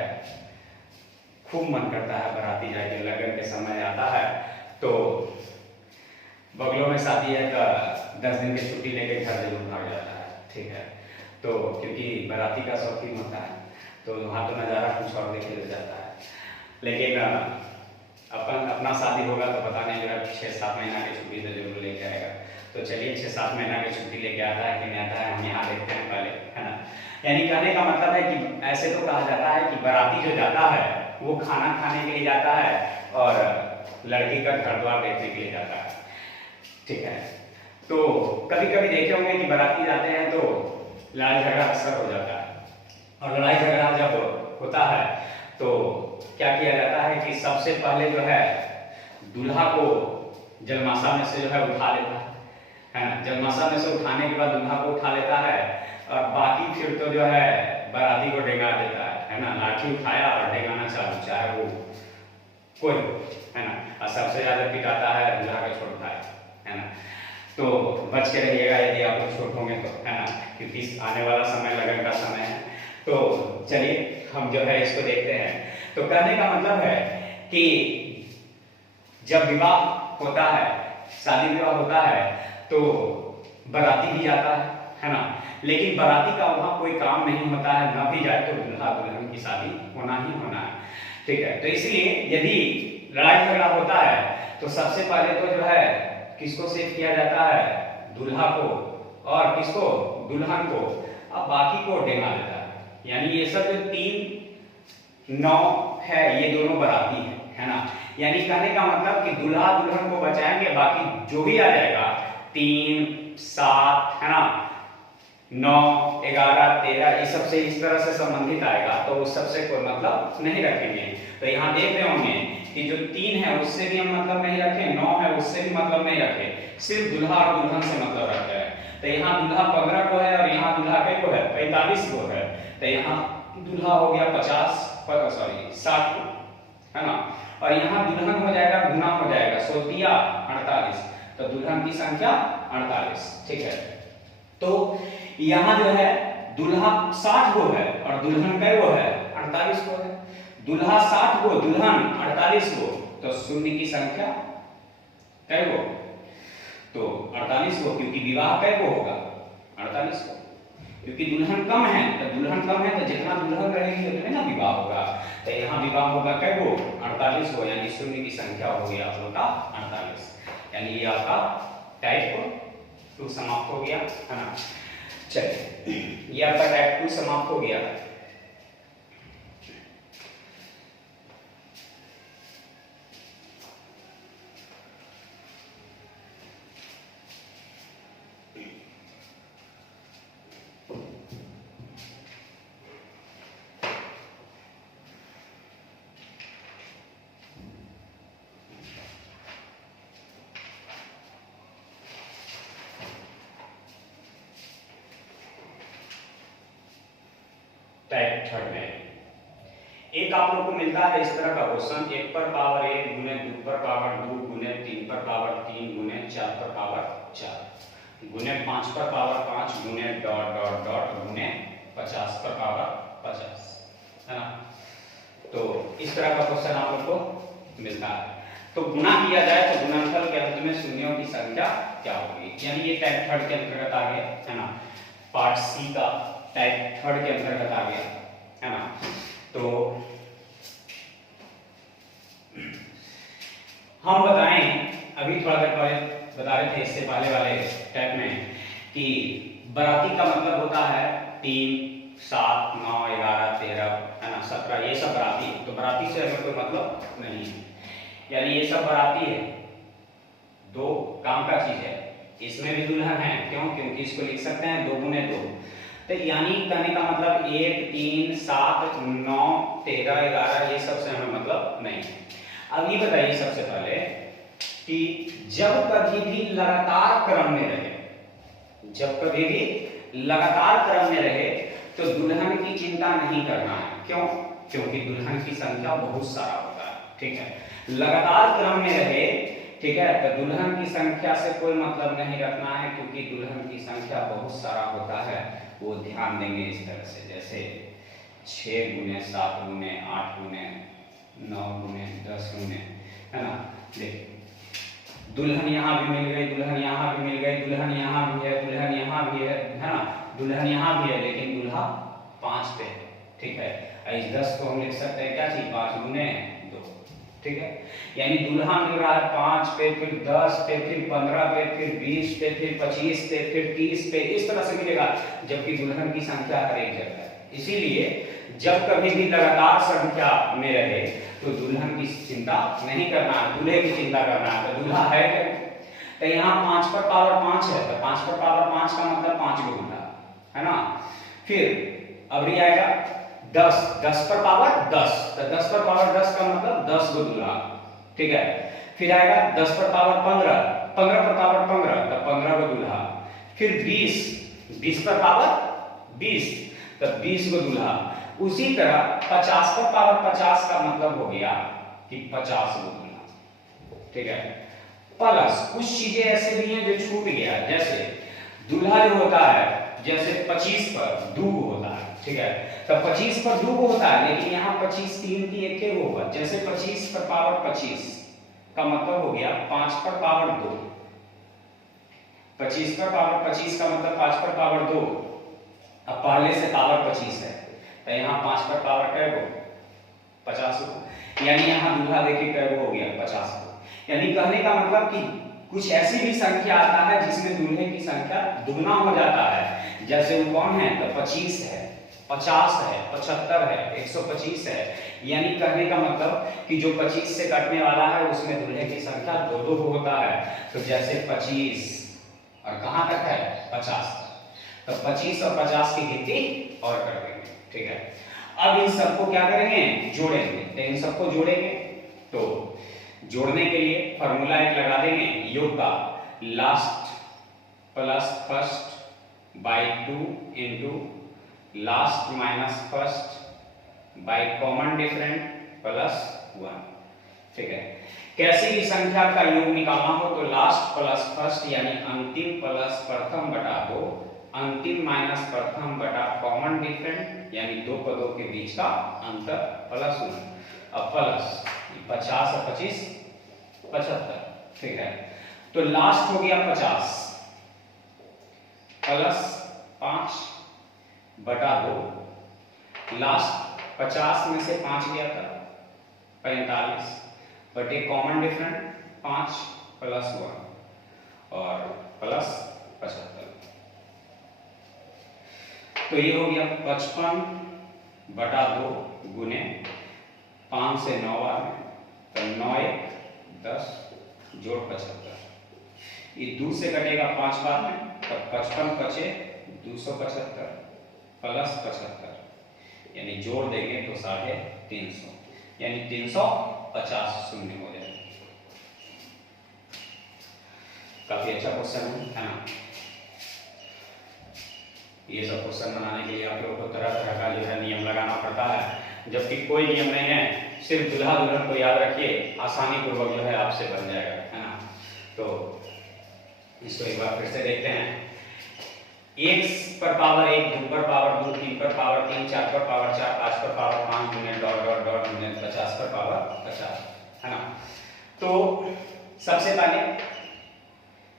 खूब मन करता है बाराती जाके, लगन के समय आता है तो बगलों में शादी है तो 10 दिन की छुट्टी लेके घर जरूर भाग जाता है, ठीक है। तो क्योंकि बाराती का शौकीन होता है तो वहाँ तो नज़ारा कुछ और देखे ले जाता है, लेकिन अपना शादी होगा तो पता नहीं मेरा 6-7 महीना की छुट्टी तो जरूर लेके आएगा। तो चलिए 6-7 महीना की छुट्टी लेके आता है कि नहीं आता है, हम यहाँ देखते हैं पहले, है ना। यानी कहने का मतलब है कि ऐसे तो कहा जाता है कि बाराती जो जाता है वो खाना खाने के लिए जाता है और लड़की का घर द्वार देखने के लिए जाता है, ठीक है। तो कभी कभी देखे होंगे कि बाराती जाते हैं तो लड़ाई झगड़ा अक्सर हो जाता है, और लड़ाई झगड़ा जब होता है तो क्या किया जाता है कि सबसे पहले जो है दूल्हा को जलमासा में से जो है उठा लेता है ना। जलमासा में से उठाने के बाद दूल्हा को उठा लेता है और बाकी फिर तो जो है बाराती को डेंगा देता है ना। लाठी उठाया और डेंगाना चालू, चाहे वो कोई है ना, और सबसे ज्यादा पिटाता है दूल्हा का छोटा भाई, है ना। तो बच के रहिएगा यदि आप लोग छोट होंगे तो, है ना, क्योंकि आने वाला समय लगन का समय है। तो चलिए हम जो है इसको देखते हैं। तो कहने का मतलब है कि जब विवाह होता है, शादी विवाह होता है तो बाराती भी जाता है ना, लेकिन बाराती का वहां कोई काम नहीं होता है, ना भी जाए तो दूल्हा दुल्हन की शादी होना ही होना है, ठीक है। तो इसलिए यदि लड़ाई झगड़ा होता है तो सबसे पहले तो जो है किसको सेव किया जाता है, दूल्हा को, और किसको, दुल्हन को, अब बाकी को डेंगा देता है। यानी ये सब जो 3 9 है ये दोनों बाराती है ना। यानी कहने का मतलब कि दूल्हा दुल्हन को बचाएंगे, बाकी जो भी आ जाएगा 3 7 है ना, 9 11 13 ये सबसे इस तरह से संबंधित आएगा तो उस सबसे कोई मतलब नहीं रखेंगे। तो यहाँ देख रहे होंगे कि जो 3 है उससे भी हम मतलब नहीं रखे, 9 है उससे भी मतलब नहीं रखे, सिर्फ दूल्हा और दुल्हन से मतलब रखते हैं। तो यहाँ दूल्हा 15 को है और यहाँ दूल्हा के को है 45 को है, तो यहाँ दूल्हा हो गया 60 को, है ना। और यहाँ दुल्हन हो जाएगा, गुना हो जाएगा 16 48, तो दुल्हन की संख्या 48, ठीक है। तो यहाँ जो है दूल्हा 60 गो है और दुल्हन कै गो है 48 गो है। दूल्हा 60 गो, दुल्हन 48 गो, तो शून्य की संख्या कै गो, तो 48 गो, क्योंकि विवाह कै गो होगा 48 गो, क्योंकि दुल्हन कम है तो दुल्हन कम है तो जितना दुल्हन रहेगी उतने ना विवाह होगा। तो यहाँ विवाह होगा कै गो 48 गो, यानी शून्य की संख्या हो गया आप लोग का 48, यानी ये आपका टाइप 2 समाप्त हो गया, है ना। चलिए ये आपका टाइप 2 समाप्त हो गया। टाइप 3 में एक आप लोग को मिलता है इस तरह का क्वेश्चन, 1 पर पावर 1 गुने 2 पर पावर 2 गुने 3 पर पावर 3 गुने 4 पर पावर 4 गुने 5 पर पावर 5 गुने डॉट डॉट डॉट गुने 50 पर पावर 50, है ना। तो इस तरह का क्वेश्चन आप लोग को मिलता है। तो गुना किया जाए तो गुणनफल के अंत में शून्यों की संख्या क्या होगी, यानी ये टाइप 3 के अंतर्गत आ गया, है ना। पार्ट सी का टाइप 3 के अंतर्गत आ गया, है ना। तो हम बताएं, अभी थोड़ा देर पहले बता रहे थे इससे पहले वाले टाइप में कि बराती का मतलब होता है 3, 7, 9, 11, 13, है ना, 17, ये सब बराती। तो बराती से हमें कोई मतलब नहीं है, यानी ये सब बराती है, 2 काम का चीज है। इसमें भी दुल्हन है, क्यों, क्योंकि इसको लिख सकते हैं 2 गुने 2। तो यानी कहने का मतलब 1, 3, 7, 9, 13, 11 ये सब से हमें मतलब नहीं है। अब ये बताइए सबसे पहले कि जब कभी भी लगातार क्रम में रहे, जब कभी भी लगातार क्रम में रहे तो दुल्हन की चिंता नहीं करना है, क्यों, क्योंकि दुल्हन की संख्या बहुत सारा होता है, ठीक है। लगातार क्रम में रहे, ठीक है, तो दुल्हन की संख्या से कोई मतलब नहीं रखना है, क्योंकि दुल्हन की संख्या बहुत सारा होता है। वो ध्यान देंगे इस तरह से, जैसे 6 गुने 7 गुने 8 गुने 9 गुने 10 गुने, है ना। देखिए दुल्हन यहाँ भी मिल गई, दुल्हन यहाँ भी मिल गई, दुल्हन यहाँ भी है, दुल्हन यहाँ भी है ना, दुल्हन यहाँ भी है, लेकिन दूल्हा 5 पे है, ठीक है। इस 10 को हम लिख सकते हैं क्या चीज, 5 गुने 2, ठीक है। यानी दूल्हा मिल रहा है 5 पे, फिर 10 पे, फिर 15 पे, फिर 20 पे, फिर 25 पे, फिर 30 पे, इस तरह से मिलेगा, जबकि दुल्हन की संख्या हर एक जगह है। इसीलिए जब कभी भी लगातार संख्या में रहे तो दुल्हन की चिंता नहीं करना है, दूल्हे की चिंता करना है। तो दूल्हा है क्या, तो यहाँ 5 पर पावर 5 है, तो 5 पर पावर 5 का मतलब 5 गो दूल्हा, है ना। फिर अब ये आएगा 10, 10 पर पावर 10, तो 10 पर पावर 10 का मतलब 10 गो दूल्हा, ठीक है। फिर आएगा 10 पर पावर 15, 15 पर पावर 15, तो 15 गो दूल्हा। फिर 20, 20 पर पावर 20, तो 20 गो दूल्हा। उसी तरह 50 पर पावर 50 का मतलब हो गया कि 50 गो दूल्हा, ठीक है। प्लस कुछ चीजें ऐसे भी हैं जो छूट गया, जैसे दूल्हा जो होता है, जैसे 25 पर 2 होता है, ठीक है। तो 25 पर 2 होता है, लेकिन यहाँ 25 3 की 1 होगा। जैसे 25 पर पावर 25 का मतलब हो गया 5 पर पावर 2, 25 पर पावर 25 का मतलब 5 पर पावर 2। अब पहले से पावर 25 है, तो यहाँ 5 पर पावर कै गो 50 हो, यानी यहाँ दूल्हा देखिए कै गो हो गया 50 हो। यानी कहने का मतलब कि कुछ ऐसी भी संख्या आता है जिसमें दूल्हे की संख्या दुगना हो जाता है। जैसे वो कौन है, तो 25 है, 50 है, 75 है, 125 है। यानी कहने का मतलब कि जो 25 से कटने वाला है उसमें दूल्हे की संख्या 2 होता है। तो जैसे 25 और कहाँ तक है 50, तो 25 और 50 की गिनती और कर देंगे, ठीक है। अब इन सबको क्या करेंगे, जोड़ेंगे। तो इन सबको जोड़ेंगे, तो जोड़ने के लिए फॉर्मूला एक लगा देंगे, योग का last plus first by 2 into last minus first by common different plus 1, ठीक है। कैसी भी संख्या का योग निकालना हो तो लास्ट प्लस फर्स्ट यानी अंतिम प्लस प्रथम बटा दो, अंतिम माइनस प्रथम बटा कॉमन डिफरेंट यानी दो पदों के बीच का अंतर प्लस 1। अब प्लस 50 और 25 75, ठीक है। तो लास्ट हो गया 50 प्लस 5 बटा 2, लास्ट 50 में से 5 गया था 45 बटे कॉमन डिफरेंट 5 प्लस 1 और प्लस 75। तो ये हो गया 55 बटा 2 गुने 5 से 9 बार में, तो 9 1 10 जोड़ 75। ये 2 से कटेगा 5 बार में, तो 55 बचे 275 प्लस 75 यानी जोड़ देंगे तो 350 यानी 350 शून्य हो जाएगा। काफी अच्छा क्वेश्चन है ना। ये सब क्वेश्चन बनाने के लिए आप लोगों को तरह तरह का जो है नियम लगाना पड़ता है, जबकि कोई नियम नहीं है, सिर्फ दूल्हा दुल्हन को याद रखिए, आसानी पूर्वक जो है आपसे बन जाएगा, है ना। तो इसको एक बार फिर से देखते हैं। x पर पावर 1, 2 पर पावर 2, 3 पर पावर 3, 4 पर पावर 4, 5 पर पावर 5 गुने डॉट डॉट डॉट गुने 50 पर पावर 50, है ना। तो सबसे पहले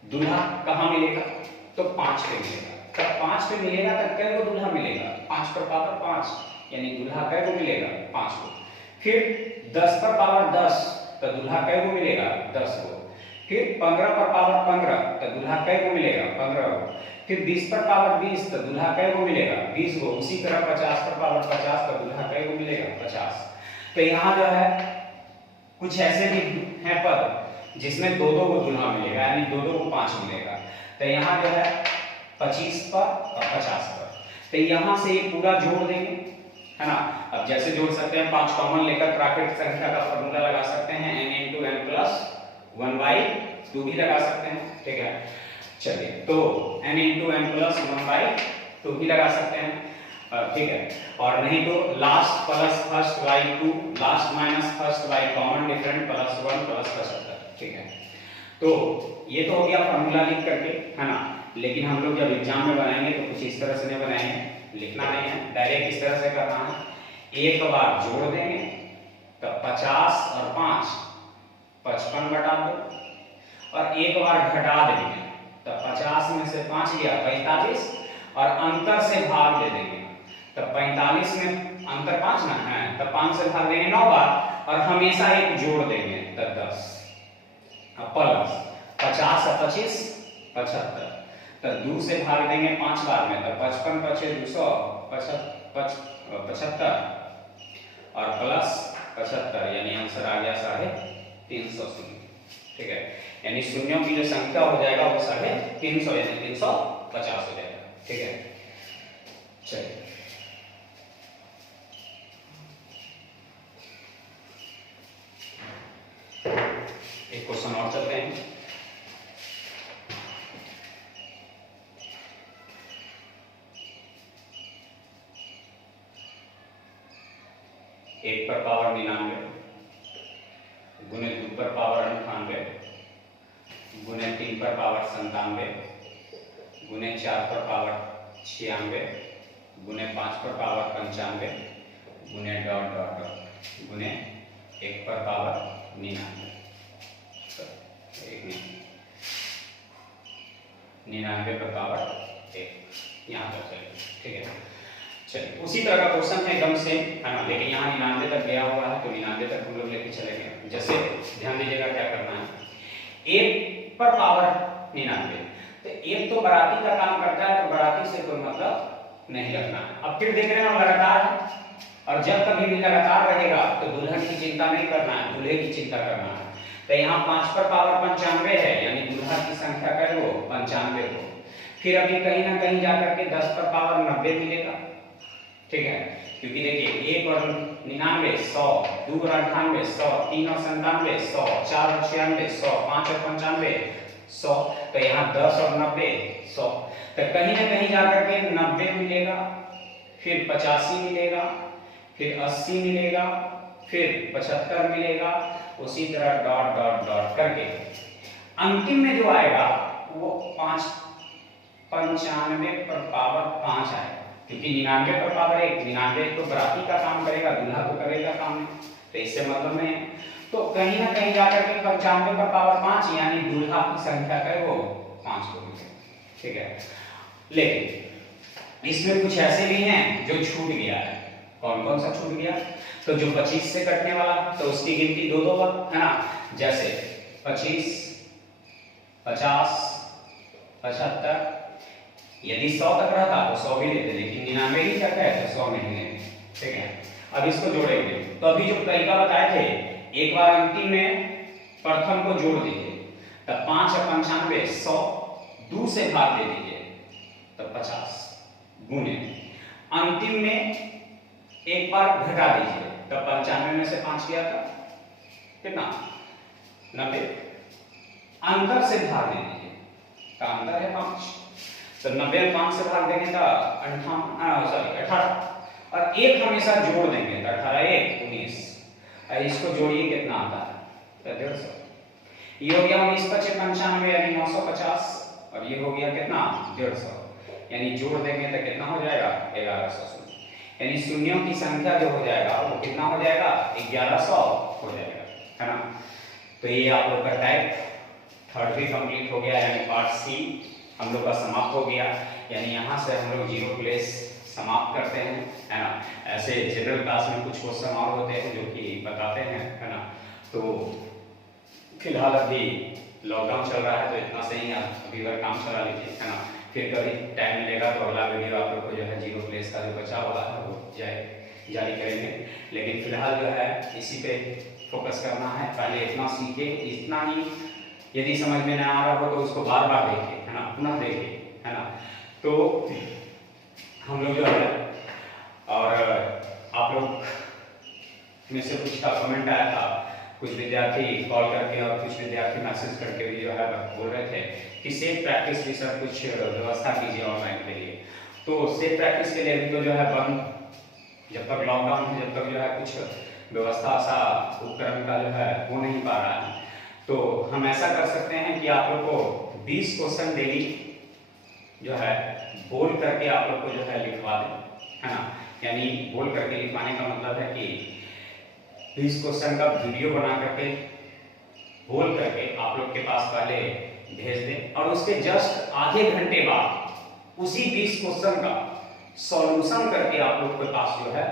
दूल्हा कहाँ मिलेगा, तो 5 पे मिलेगा। तब 5 पे मिलेगा तब कै को दूल्हा मिलेगा, 5 पर पावर 5 यानी दूल्हा कै को मिलेगा 5 को। फिर 10 पर पावर 10 तो दूल्हा कै को मिलेगा 10 को। फिर 15 पर पावर 15 तो दूल्हा कै को मिलेगा 15 को। फिर 20 पर पावर 20 तो दूल्हा कै को मिलेगा 20 को। उसी तरह 50 पर पावर 50 तो दूल्हा कै को मिलेगा 50। तो यहाँ जो है कुछ ऐसे भी हैं पद जिसमें दो दो को दूल्हा मिलेगा, यानी दो दो को 5 मिलेगा। तो यहाँ जो है 25 पर और 50 पर, तो यहाँ से ये पूरा जोड़ देंगे, है ना। अब जैसे जोड़ सकते हैं 5 कॉमन लेकर प्राकृतिक संख्या का फॉर्मूला लगा सकते हैं, n × n + 1/2 भी लगा सकते हैं, ठीक है। चलिए तो n × n + 1/2 भी लगा सकते हैं, ठीक है। और नहीं तो last plus first by 2, last minus first by common different plus 1 plus 75, ठीक है। तो ये तो हो गया फॉर्मूला लिख करके, है ना। लेकिन हम लोग जब एग्जाम में बनाएंगे तो कुछ इस तरह से नहीं बनाएंगे, लिखना नहीं है, डायरेक्ट इस तरह से करना है। एक बार जोड़ देंगे तो 50 और 5 55 बटा 2, और एक बार घटा देंगे तो 50 में से 5 गया 45 और अंतर से भाग दे देंगे, तो 45 में अंतर 5 ना है, तो 5 से भाग देंगे 9 बार और हमेशा एक जोड़ देंगे तो 10 प्लस 50 और 25 75, तो 2 से भाग देंगे 5 बार में, तो 55 बचे 275 और प्लस 75 यानी आंसर आ गया 350 शून्य, ठीक है। यानी शून्यों की जो संख्या हो जाएगा वो 350 यानी 350 हो जाएगा, ठीक है। चलिए एक क्वेश्चन और चलते हैं। एक पर पावर 99 गुने 2 पर पावर 98 गुने 3 पर पावर 97 गुने 4 पर पावर 96 गुने 5 पर पावर 95 गुने डॉट डॉट डॉट गुने 1 पर पावर 99, 99 पर पावर 1 यहाँ तक चलिए, ठीक है। चलिए उसी तरह का क्वेश्चन है एकदम से, है ना, लेकिन यहाँ 99 तक गया हुआ है तो 99 तक हम लोग लेके चले गए। जैसे ध्यान दीजिएगा क्या करना है, 1 पर पावर 99, तो एक तो बराती का काम करता है, तो बराती से कोई मतलब नहीं रखना है। अब फिर देख रहे हैं लगातार है, और जब कभी भी लगातार रहेगा तो दुल्हन की चिंता नहीं करना है, दूल्हे की चिंता करना है। तो यहाँ 5 पर पावर 95 है, यानी दूल्हा की संख्या कर लो 95 को। फिर अभी कहीं ना कहीं जाकर के 10 पर पावर 90 मिलेगा, ठीक है, क्योंकि देखिए 1 और 99 100, 2 और 98 100, 3 और 97 100, 4 और 96 100, 5 और 95 100, तो यहाँ 10 और 90 100, तो कहीं ना कहीं जाकर के 90 मिलेगा, फिर 85 मिलेगा, फिर 80 मिलेगा, फिर 75 मिलेगा, उसी तरह डॉट डॉट डॉट करके अंतिम में जो आएगा वो 95 पर पावर 5 आएगा, क्योंकि 99 पर पावर 1, 99 तो बराती का काम करेगा, दूल्हा तो करेगा काम नहीं, तो इससे मतलब में तो कहीं ना कहीं जाकर के 95 पर पावर 5 यानी दूल्हा की संख्या का वो 5 होगी, ठीक है। लेकिन इसमें कुछ ऐसे भी हैं जो छूट गया है। कौन कौन सा छूट गया? तो जो 25 से कटने वाला तो उसकी गिनती 2 बार है ना, जैसे 25, 50, 75, यदि 100 तक रहता तो 100 भी लेते, लेकिन 99 ही तक है तो 100 नहीं लेंगे, ठीक है। अब इसको जोड़ेंगे तो अभी जो तरीका बताए थे, एक बार अंतिम में प्रथम को जोड़ दीजिए, तब 5 और 95 100, 2 से भाग दे दीजिए तब 50 गुने अंतिम में एक बार घटा दीजिए, तब 95 में से 5 गया था कितना 90, अंतर से भाग दे दीजिए, का अंतर है 5, तो 90 में 5 से भाग देंगे तो 18, और एक हमेशा जोड़ देंगे तो 18 1 19, और इसको जोड़िए कितना आता है 150, ये हो गया 19 25 95 यानी 950, और ये हो गया कितना 150, यानी जोड़ देंगे तो कितना हो जाएगा 1100, यानी शून्यों की संख्या जो हो जाएगा वो कितना हो जाएगा 1100 हो जाएगा, है ना। तो ये आप लोग का टाइप 3rd भी कंप्लीट हो गया, यानी पार्ट सी हम लोग का समाप्त हो गया, यानी यहाँ से हम लोग जीरो प्लेस समाप्त करते हैं, है ना। ऐसे जनरल क्लास में कुछ क्वेश्चन और होते हैं जो कि बताते हैं, है ना। तो फिलहाल अभी लॉकडाउन चल रहा है तो इतना से ही आप अभी वर्क काम चला लीजिए, है ना। फिर कभी टाइम मिलेगा तो अगला वीडियो आप लोग को जो है जीरो प्लेस का जो बचा हुआ है वो जारी करेंगे, लेकिन फिलहाल जो है इसी पे फोकस करना है। पहले इतना सीखे, इतना ही यदि समझ में ना आ रहा हो तो उसको बार बार देखिए, है ना, पुनः देखिए, है ना। तो हम लोग जो है, और आप लोग में से कुछ का कमेंट आया था, कुछ विद्यार्थी कॉल करके और कुछ विद्यार्थी मैसेज करके भी जो है बोल रहे थे कि सेफ प्रैक्टिस की सर कुछ व्यवस्था कीजिए ऑनलाइन के लिए। तो सेफ प्रैक्टिस के लिए भी तो जो है बंद, जब तक लॉकडाउन है, जब तक जो है कुछ व्यवस्था सा उपकरण का जो है हो नहीं पा रहा है, तो हम ऐसा कर सकते हैं कि आप लोग को 20 क्वेश्चन डेली जो है बोल करके आप लोग को जो है लिखवा दें, है ना। यानी बोल करके लिखवाने का मतलब है कि 20 क्वेश्चन का वीडियो बना करके बोल करके आप लोग के पास पहले भेज दें, और उसके जस्ट आधे घंटे बाद उसी 20 क्वेश्चन का सॉल्यूशन करके आप लोग के पास जो है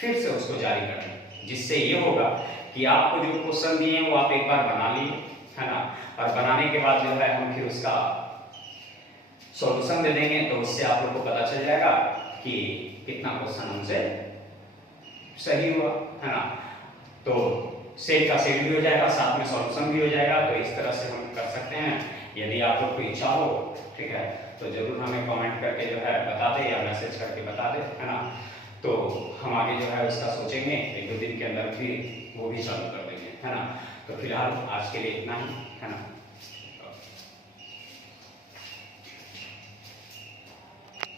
फिर से उसको जारी कर दें, जिससे ये होगा कि आपको जो क्वेश्चन दिए हैं वो आप एक बार बना लिए, है ना, और बनाने के बाद जो है हम फिर उसका सॉल्यूशन दे देंगे, तो उससे आप लोग को पता चल जाएगा कि कितना क्वेश्चन हमसे सही हुआ, है ना। तो सेट का सेट भी हो जाएगा, साथ में सॉल्यूशन भी हो जाएगा। तो इस तरह से हम कर सकते हैं। यदि आप लोग को इच्छा हो, ठीक है, तो जरूर हमें कमेंट करके जो है बता दे या मैसेज करके बता दे, है ना। तो हम आगे जो है उसका सोचेंगे, 1-2 दिन के अंदर फिर वो भी चालू कर देंगे, है ना। तो फिलहाल आज के लिए इतना ही, है ना।